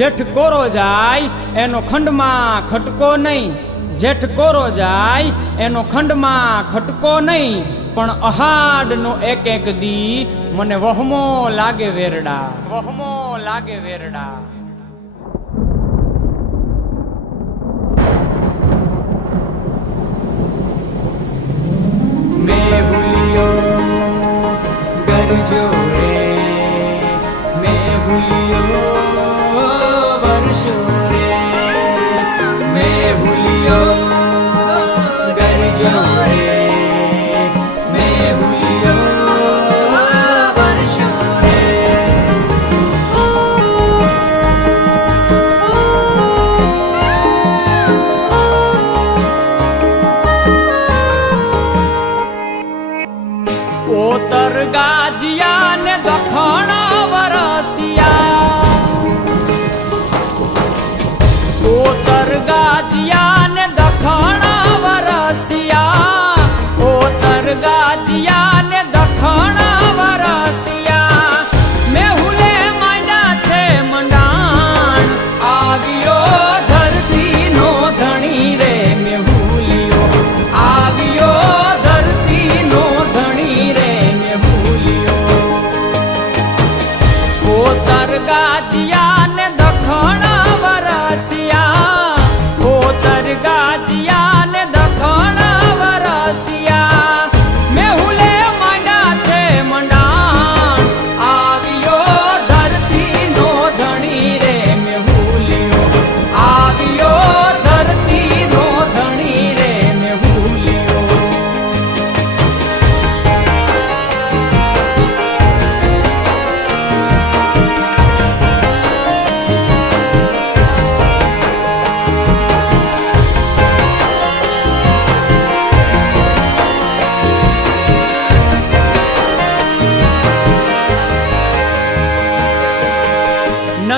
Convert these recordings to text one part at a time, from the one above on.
જેઠ કોરો જાય, એનો ખંડમાં ખટકો નહીં. જેઠ કોરો જાય, એનો ખંડમાં ખટકો નહીં. પણ અહાડનો એક એક દી મને વહમો લાગે વેરડા. વહમો લાગે વેરડા. મેં ભૂલ્યો ગરજો રે. the car. Yeah.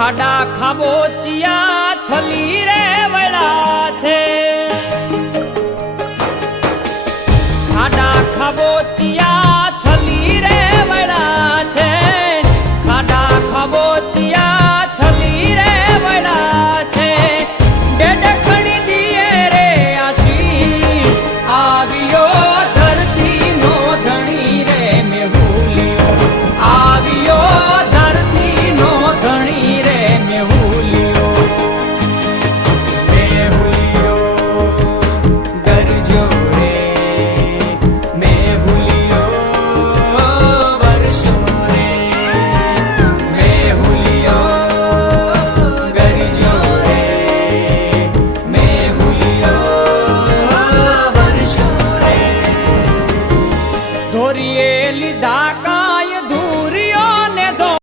খাডা খাব চিয়া।